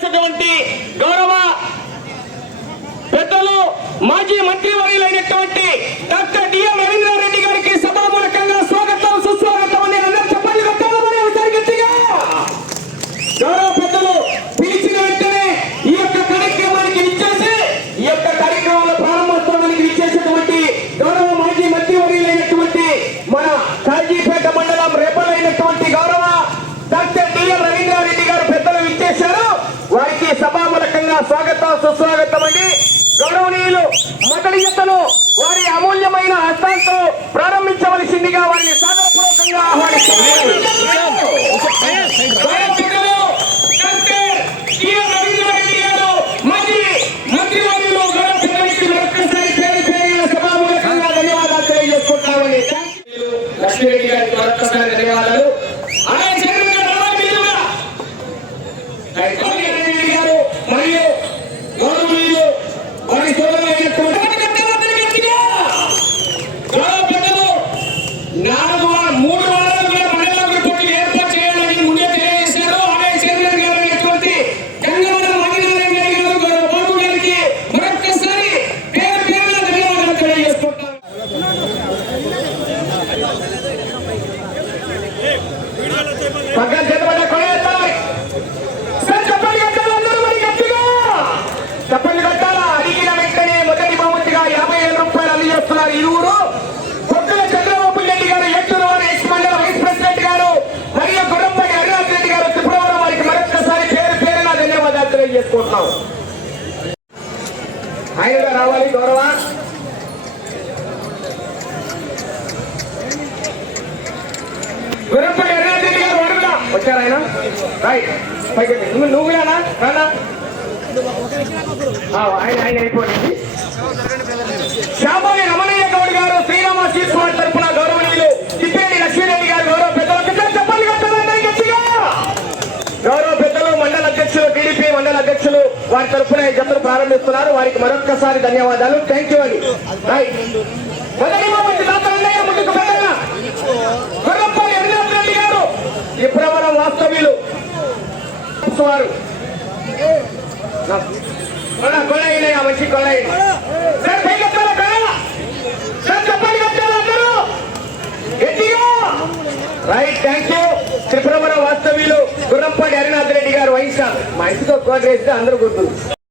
చేసినటువంటి గౌరవ పెద్దలు మాజీ మంత్రి వర్యులైనటువంటి డాక్టర్ డిఎం రవీంద్రారెడ్డి గారికి సభామూలకంగా స్వాగతం సుస్వాగతం అని అందరూ చెప్పండి గట్టిగా. గౌరవ పెద్దలు పిలిచిన వెంటనే ఈ యొక్క కార్యక్రమానికి ఇచ్చేసి ఈ యొక్క కార్యక్రమాల ప్రారంభోత్సవానికి ఇచ్చేసినటువంటి గౌరవ మాజీ మంత్రి వర్యులైనటువంటి మన కాజీపేట మండలం రేపలైనటువంటి గౌరవ డాక్టర్ డిఎం రవీంద్రారెడ్డి గారు పెద్దలు ఇచ్చేశారు వారికి సభామూలకంగా స్వాగతం సుస్వాగతం అండి గౌరవనీయులు మొదటి ఎత్తను వారి అమూల్యమైన హస్తాలతో ప్రారంభించవలసిందిగా వారిని సాగరపూర్వకంగా ఆహ్వానిస్తున్నారు గౌరవనీయులు డాక్టర్ టిఎం రవీంద్రారెడ్డి గారు మాజీ మంత్రివర్యులు గౌరవ పెద్దలకి మరొకసారి పేరు పేరున సభామూలకంగా ధన్యవాదాలు తెలియజేసుకుంటామని లక్ష్మీరెడ్డి గారికి మరొకసారి ధన్యవాదాలు అలాగే చంద్రబాబు గారు రావాలి మీదుగా. రెడ్డి గారు మరియు గౌరవనీయులు వారి సోదరులైనటువంటి గౌరవ పెద్దలు నాలుగు వా- మూడు వారాలు కూడా మండలాలకు పోటీ ఏర్పాటు చేయాలని ముందే తెలియజేశారు అలాగే చైర్మన్ గారు అయినటువంటి గంగవరం మణినారాయణ గారి గారు గౌరవ బాబు గారికి మరొక్కసారి పేరు పేరున ధన్యవాదాలు తెలియజేసుకుంటాం పక్కన చేతబడ్డ కొనేస్తాయి సార్ చెప్పండి కట్టాలి అందరూ మరి కట్టాలా? అడిగిన వెంటనే మొదటి బహుమతిగా యాభై వేల రూపాయలు అందజేస్తున్నారు ఇరువురు కొత్తల చంద్రబాబు రెడ్డి గారు ఎట్టూరు వారి ఎక్స్ మండల వైస్ ప్రెసిడెంట్ గారు మరియు గుర్రంపల్లి హరినాథ్ రెడ్డి గారు త్రిపురవరం వారికి మరొకసారి పేరు పేరున ధన్యవాదాలు తెలియజేసుకుంటున్నాం. ఆయనగా రావాలి గౌరవ. గుర్రంపల్లి హరినాథ్ రెడ్డి గారు వరుగా వచ్చారు ఆయన. రైట్ పైకి నువ్వు నువ్వు రానా? రానా ఆయన ఆయన అయిపోయింది. శ్యామని రమణయ్య గౌడ్ గారు శ్రీరామ శీర్షువారి తరపున గౌరవనీయులు తిప్పేడి లక్ష్మీరెడ్డి గారు గౌరవ పెద్దలు చెప్పాలి చెప్పండి గౌరవ పెద్దలు మండల అధ్యక్షులు టీడీపీ మండల అధ్యక్షులు వారి తరఫున ఈ జతను ప్రారంభిస్తున్నారు. వారికి మరొక్కసారి ధన్యవాదాలు. థ్యాంక్ యూ అండి రైట్ మొదటి బహుమతి డాక్టర్ అన్నయ్య ముందుకు పెద్దగా గుర్రప్పల్లి హరినాథ్ రెడ్డి గారు ఇప్రవరం వాస్తవ్యులు వారు కొన కొనయినాయి ఆ మనిషి కొనయినాయి సార్ పైకి ఎత్తాలా కొన? సార్ చెప్పండి కట్టాలి అందరూ? గట్టిగా? Right thank you. త్రిపురవరం వాస్తవ్యులు గుర్రంపాటి హరినాథ్ రెడ్డి గారు వహిస్తారు మా ఇంటితో కోట వేస్తే అందరూ గుర్తుంది